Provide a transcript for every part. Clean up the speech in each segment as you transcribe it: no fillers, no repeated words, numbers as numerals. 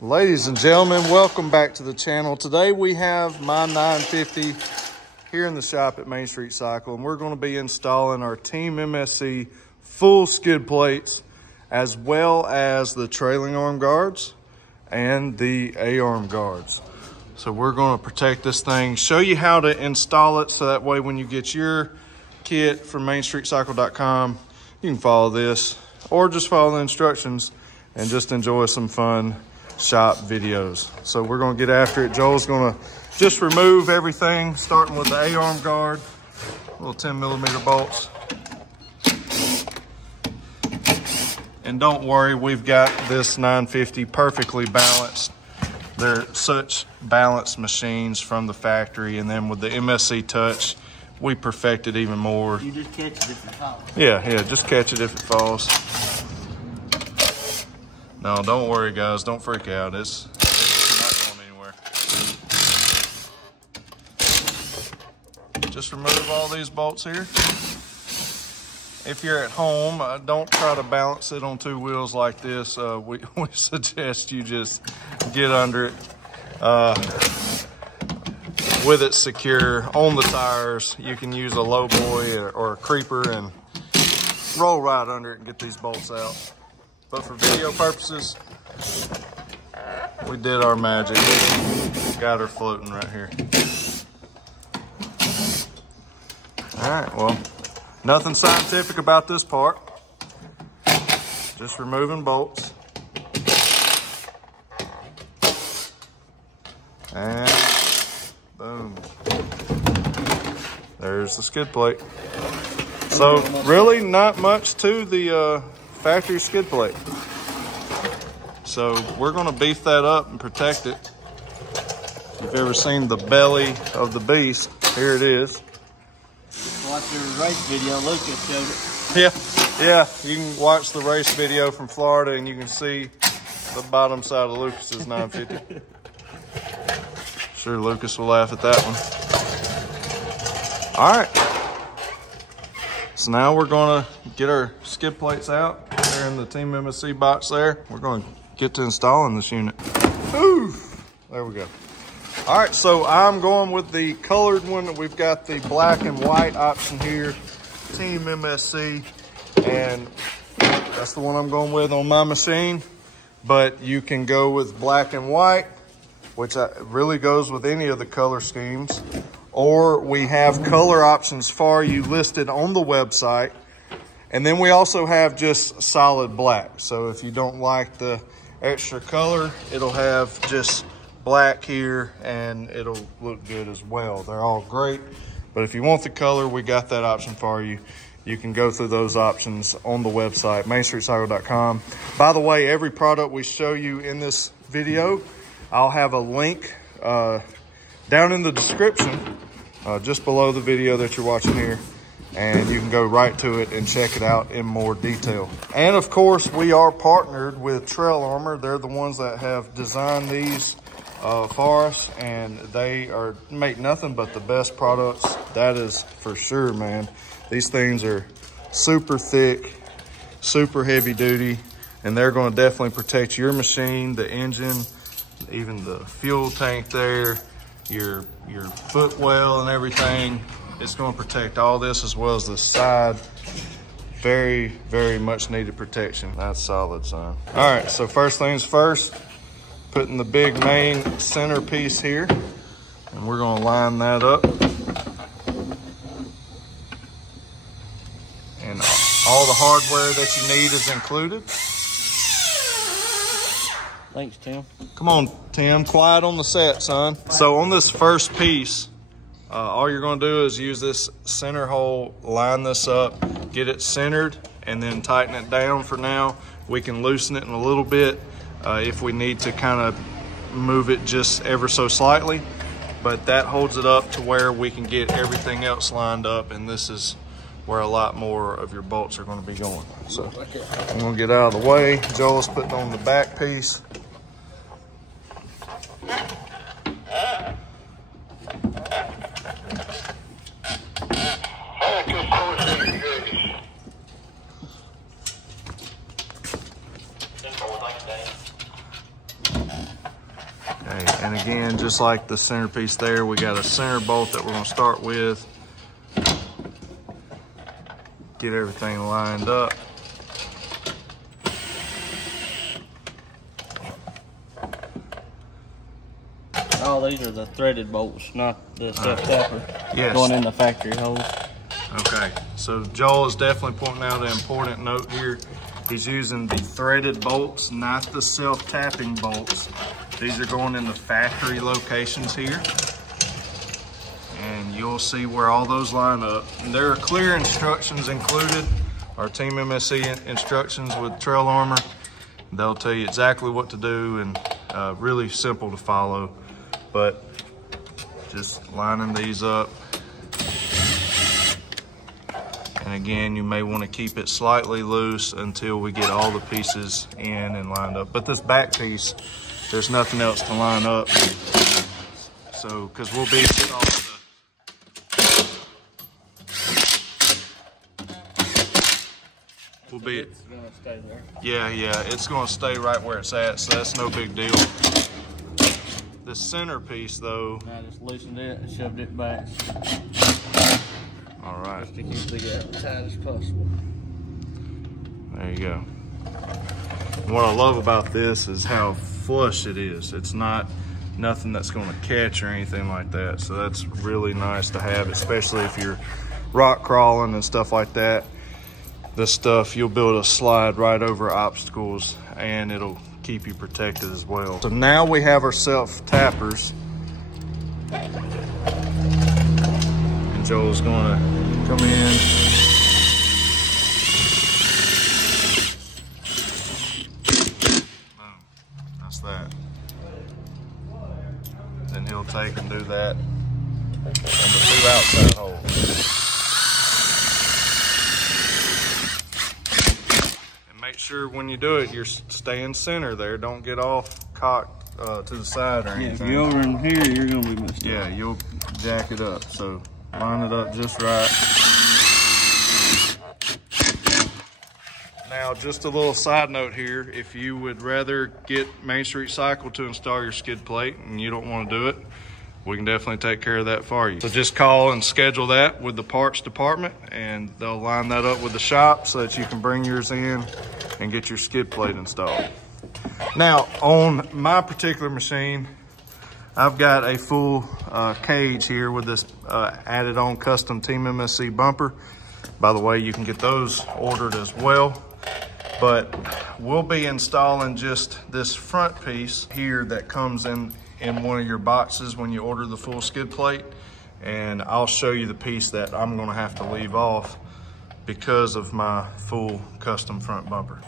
Ladies and gentlemen, welcome back to the channel. Today we have my 950 here in the shop at Main Street Cycle, and we're going to be installing our Team MSC full skid plates, as well as the trailing arm guards and the A-arm guards. So we're going to protect this thing, show you how to install it, so that way when you get your kit from mainstreetcycle.com, you can follow this or just follow the instructions and just enjoy some fun shop videos. So we're going to get after it. Joel's going to just remove everything, starting with the A-arm guard, little 10mm bolts. And don't worry, we've got this 950 perfectly balanced. They're such balanced machines from the factory, and then with the MSC Touch, we perfect it even more. You just catch it if it falls. Yeah, just catch it if it falls. No, don't worry, guys. Don't freak out. It's not going anywhere. Just remove all these bolts here. If you're at home, don't try to balance it on two wheels like this. We suggest you just get under it with it secure on the tires. You can use a low boy or a creeper and roll right under it and get these bolts out. But for video purposes, we did our magic. Got her floating right here. All right, well, nothing scientific about this part. Just removing bolts. And boom. There's the skid plate. So really not much to the factory skid plate. So we're going to beef that up and protect it. If you've ever seen the belly of the beast, here it is. Watch the race video, Lucas showed it. Yeah, you can watch the race video from Florida and you can see the bottom side of Lucas's 950. Sure, Lucas will laugh at that one. All right. So now we're going to get our skid plates out. They're in the Team MSC box there. We're going to get to installing this unit. Ooh, there we go. All right, so I'm going with the colored one. We've got the black and white option here, Team MSC, and that's the one I'm going with on my machine. But you can go with black and white, which really goes with any of the color schemes. Or we have color options for you listed on the website. And then we also have just solid black. So if you don't like the extra color, it'll have just black here and it'll look good as well. They're all great. But if you want the color, we got that option for you. You can go through those options on the website, mainstreetcycle.com. By the way, every product we show you in this video, I'll have a link down in the description, just below the video that you're watching here, and you can go right to it and check it out in more detail. And of course, we are partnered with Trail Armor. They're the ones that have designed these for us, and they make nothing but the best products. That is for sure, man. These things are super thick, super heavy duty, and they're going to definitely protect your machine, the engine, even the fuel tank there, your footwell and everything. It's going to protect all this as well as the side. Very, very much needed protection. That's solid, son. All right, so first things first, putting the big main centerpiece here, and we're going to line that up. And all the hardware that you need is included. Thanks, Tim. Come on, Tim, quiet on the set, son. So on this first piece, all you're gonna do is use this center hole, line this up, get it centered, and then tighten it down for now. We can loosen it in a little bit if we need to kind of move it just ever so slightly, but that holds it up to where we can get everything else lined up, and this is where a lot more of your bolts are gonna be going. So I'm gonna get out of the way. Joel's putting on the back piece. Okay, and again, just like the centerpiece there, we got a center bolt that we're gonna start with. Get everything lined up. Oh, these are the threaded bolts, not the self-tapper. Yes. Going in the factory holes. Okay, so Joel is definitely pointing out an important note here. He's using the threaded bolts, not the self-tapping bolts. These are going in the factory locations here. And you'll see where all those line up. And there are clear instructions included, our Team MSC instructions with Trail Armor. They'll tell you exactly what to do, and really simple to follow. But just lining these up. And again, you may want to keep it slightly loose until we get all the pieces in and lined up. But this back piece, there's nothing else to line up. So, because we'll be installing It's gonna stay there. Yeah, it's gonna stay right where it's at, so that's no big deal. The center piece though. I just loosened it and shoved it back. All right. Just to keep the gap as tight as possible. There you go. And what I love about this is how flush it is. It's not nothing that's gonna catch or anything like that. So that's really nice to have, especially if you're rock crawling and stuff like that. This stuff, you'll be able to slide right over obstacles and it'll keep you protected as well. So now we have our self-tappers. And Joel's gonna come in. Boom, that's that. Then he'll take and do that on the 2 outside holes. Make sure when you do it, you're staying center there. Don't get off cocked to the side or anything. Yeah, if you're over in here, you're gonna be messed up. Yeah, you'll jack it up. So line it up just right. Now, just a little side note here. If you would rather get Main Street Cycle to install your skid plate and you don't want to do it, we can definitely take care of that for you. So just call and schedule that with the parts department and they'll line that up with the shop so that you can bring yours in and get your skid plate installed. Now, on my particular machine, I've got a full cage here with this added on custom Team MSC bumper. By the way, you can get those ordered as well. But we'll be installing just this front piece here that comes in one of your boxes when you order the full skid plate. And I'll show you the piece that I'm gonna have to leave off because of my full custom front bumper.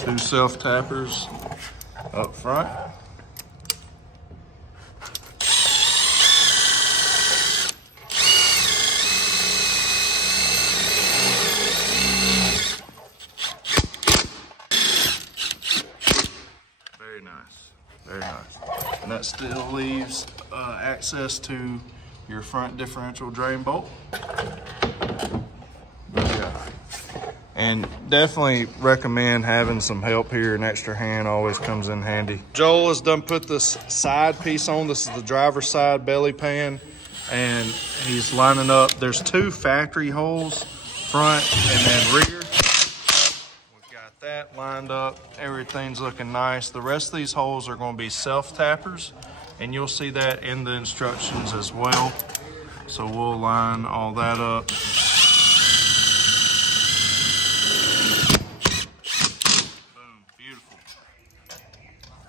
Two self-tappers up front. Very nice, very nice. And that still leaves access to your front differential drain bolt. And definitely recommend having some help here. An extra hand always comes in handy. Joel has done put this side piece on. This is the driver's side belly pan. And he's lining up. There's 2 factory holes, front and then rear. We've got that lined up. Everything's looking nice. The rest of these holes are going to be self-tappers. And you'll see that in the instructions as well. So we'll line all that up.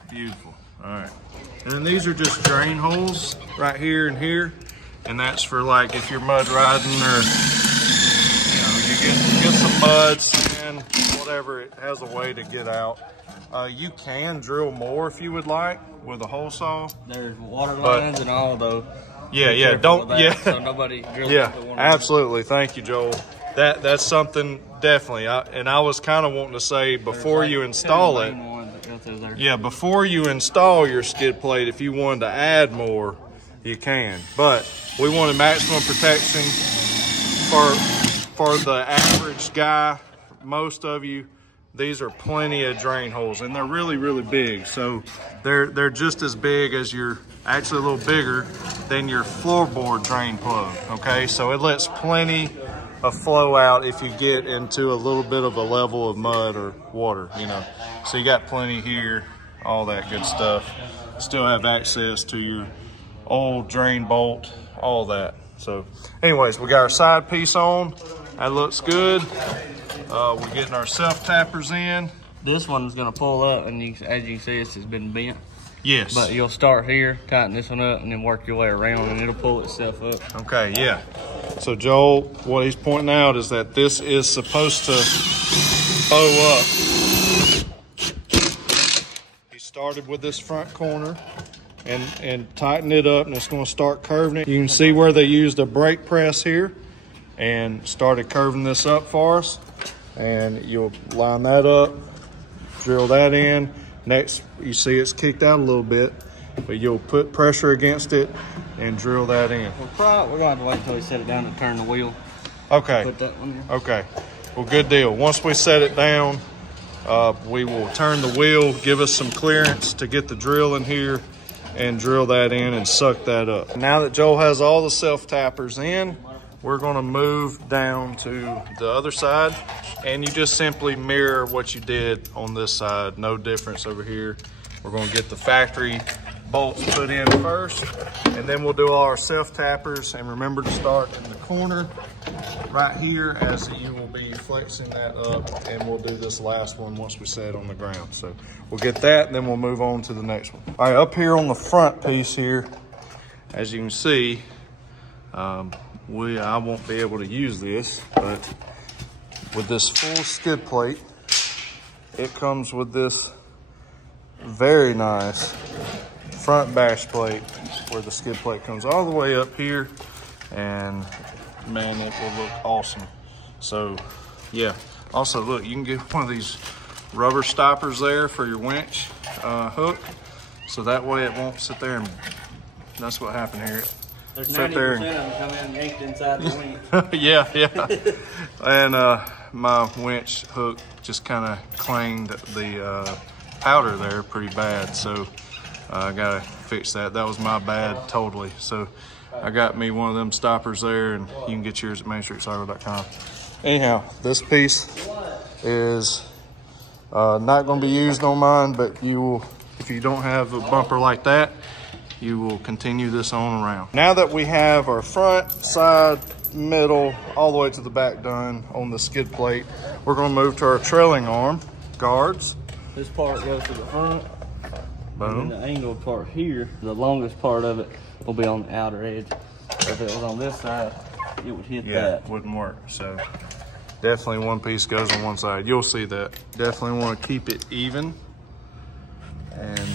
Beautiful. All right. And then these are just drain holes right here and here. And that's for like if you're mud riding or, you know, you get some mud, sand, whatever, it has a way to get out. You can drill more if you would like with a hole saw. There's water lines and all though. Yeah, don't, yeah. So nobody drills. Yeah, absolutely. Thank you, Joel. That's something definitely. I was kind of wanting to say before you install it. through there. Yeah, before you install your skid plate, if you wanted to add more, you can. But we wanted maximum protection for the average guy. Most of you, these are plenty of drain holes, and they're really, really big. So they're just as big as actually a little bigger than your floorboard drain plug, okay? So it lets plenty of flow out if you get into a little bit of a level of mud or water, you know. So you got plenty here, all that good stuff. Still have access to your old drain bolt, all that. So anyways, we got our side piece on. That looks good. We're getting our self-tappers in. This one's gonna pull up, and as you can see, it's been bent. Yes. But you'll start here, tighten this one up, and then work your way around, and it'll pull itself up. Okay, yeah. So Joel, what he's pointing out is that this is supposed to bow up. He started with this front corner and tightened it up, and it's gonna start curving it. You can see where they used a brake press here and started curving this up for us. And you'll line that up, drill that in. Next, you see it's kicked out a little bit, but you'll put pressure against it and drill that in. We're gonna have to wait until we set it down and turn the wheel. Okay. Put that one in. Okay. Well, good deal. Once we set it down, we will turn the wheel, give us some clearance to get the drill in here and drill that in and suck that up. Now that Joel has all the self-tappers in, we're gonna move down to the other side, and you just simply mirror what you did on this side. No difference over here. We're gonna get the factory bolts put in first, and then we'll do all our self-tappers. And remember to start in the corner right here, as you will be flexing that up, and we'll do this last one once we set it on the ground. So we'll get that, and then we'll move on to the next one. All right, up here on the front piece here, as you can see, I won't be able to use this, but with this full skid plate, it comes with this very nice front bash plate where the skid plate comes all the way up here, and man, it will look awesome. So yeah, also look, you can get one of these rubber stoppers there for your winch hook, so that way it won't sit there, and that's what happened here. There's 90% of them come in and yanked inside the winch. Yeah. And my winch hook just kind of clanged the powder there pretty bad, so I gotta fix that. That was my bad, totally. So I got me one of them stoppers there, and you can get yours at mainstreetcycle.com. Anyhow, this piece is not gonna be used on mine, but you will, if you don't have a bumper like that, you will continue this on around. Now that we have our front, side, middle, all the way to the back done on the skid plate, we're gonna move to our trailing arm guards. This part goes to the front. Boom. And the angled part here, the longest part of it will be on the outer edge. If it was on this side, it would hit that. Wouldn't work. So definitely one piece goes on one side. You'll see that. Definitely want to keep it even. And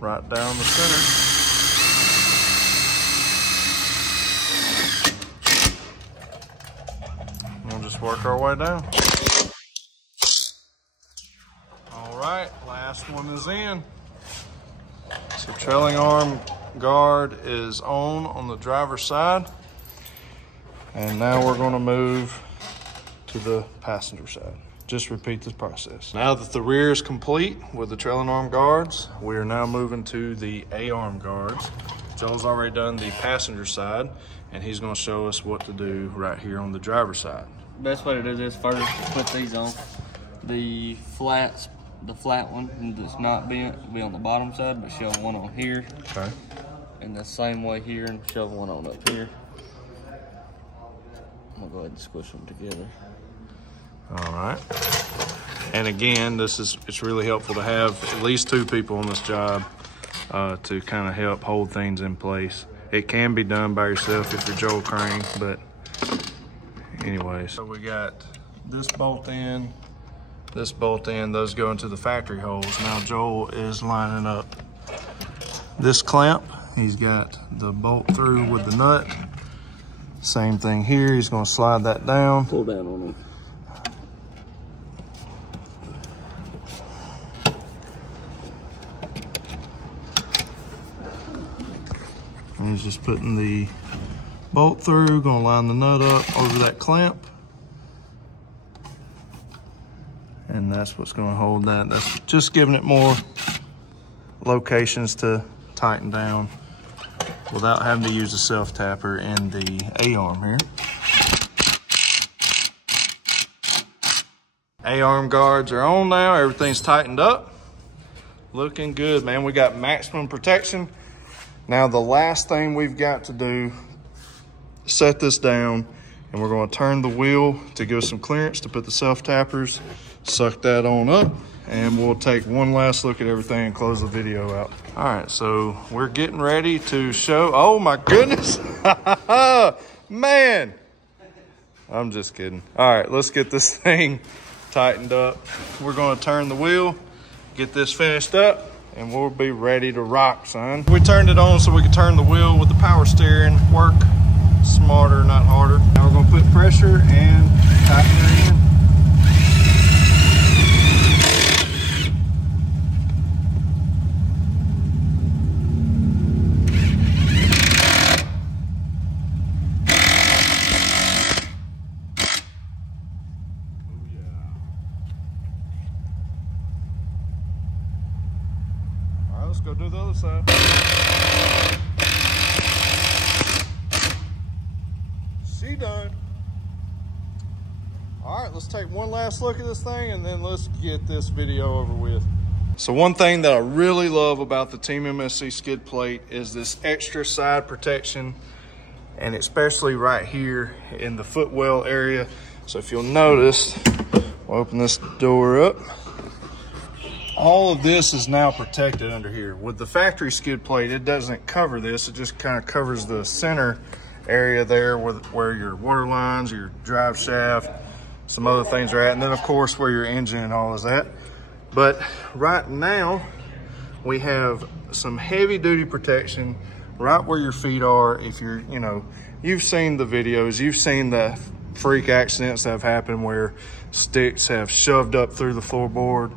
right down the center. We'll just work our way down. All right, last one is in. So trailing arm guard is on the driver's side. And now we're gonna move to the passenger side. Just repeat this process. Now that the rear is complete with the trailing arm guards, we are now moving to the A-arm guards. Joel's already done the passenger side, and he's gonna show us what to do right here on the driver's side. Best way to do this first is put these on. The flat one that's not bent will be on the bottom side, but shove one on here. Okay. And the same way here, and shove one on up here. I'm gonna go ahead and squish them together. All right. And again, it's really helpful to have at least two people on this job to kind of help hold things in place. It can be done by yourself if you're Joel Crane, but anyways. So we got this bolt in, those go into the factory holes. Now Joel is lining up this clamp. He's got the bolt through with the nut. Same thing here, he's gonna slide that down. Pull down on them. is just putting the bolt through, gonna line the nut up over that clamp. And that's what's gonna hold that. That's just giving it more locations to tighten down without having to use a self-tapper and the A-arm here. A-arm guards are on now, everything's tightened up. Looking good, man. We got maximum protection. Now the last thing we've got to do, set this down, and we're gonna turn the wheel to give us some clearance to put the self-tappers, suck that on up, and we'll take one last look at everything and close the video out. All right, so we're getting ready to show, oh my goodness, man. I'm just kidding. All right, let's get this thing tightened up. We're gonna turn the wheel, get this finished up, and we'll be ready to rock, son. We turned it on so we could turn the wheel with the power steering, work smarter, not harder. Now we're gonna put pressure and tighten it in. Let's go do the other side. She done. All right, let's take one last look at this thing and then let's get this video over with. So one thing that I really love about the Team MSC skid plate is this extra side protection, and especially right here in the footwell area. So if you'll notice, we'll open this door up. All of this is now protected under here. With the factory skid plate, it doesn't cover this. It just kind of covers the center area there where your water lines, your drive shaft, some other things are at. And then of course where your engine and all is at. But right now we have some heavy duty protection right where your feet are. If you're, you know, you've seen the videos, you've seen the freak accidents that have happened where sticks have shoved up through the floorboard.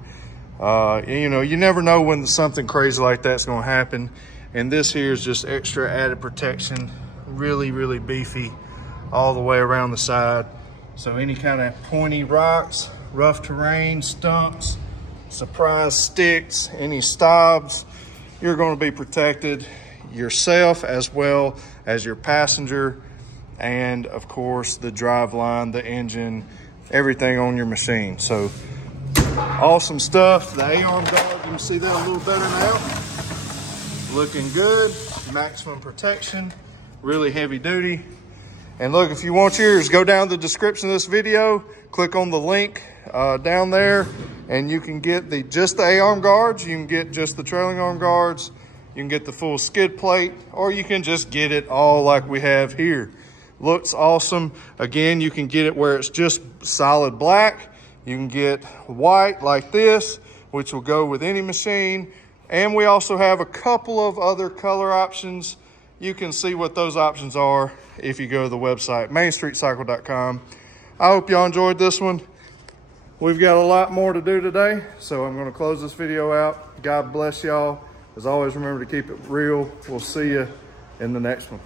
You know, you never know when something crazy like that's going to happen. And this here is just extra added protection, really, really beefy all the way around the side. So any kind of pointy rocks, rough terrain, stumps, surprise sticks, any stobs, you're going to be protected yourself as well as your passenger, and of course the drive line, the engine, everything on your machine. So awesome stuff. The A-arm guard, you can see that a little better now. Looking good, maximum protection, really heavy duty. And look, if you want yours, go down to the description of this video, click on the link down there, and you can get just the A-arm guards, you can get just the trailing arm guards, you can get the full skid plate, or you can just get it all like we have here. Looks awesome. Again, you can get it where it's just solid black. You can get white like this, which will go with any machine. And we also have a couple of other color options. You can see what those options are if you go to the website, mainstreetcycle.com. I hope y'all enjoyed this one. We've got a lot more to do today, so I'm gonna close this video out. God bless y'all. As always, remember to keep it real. We'll see you in the next one.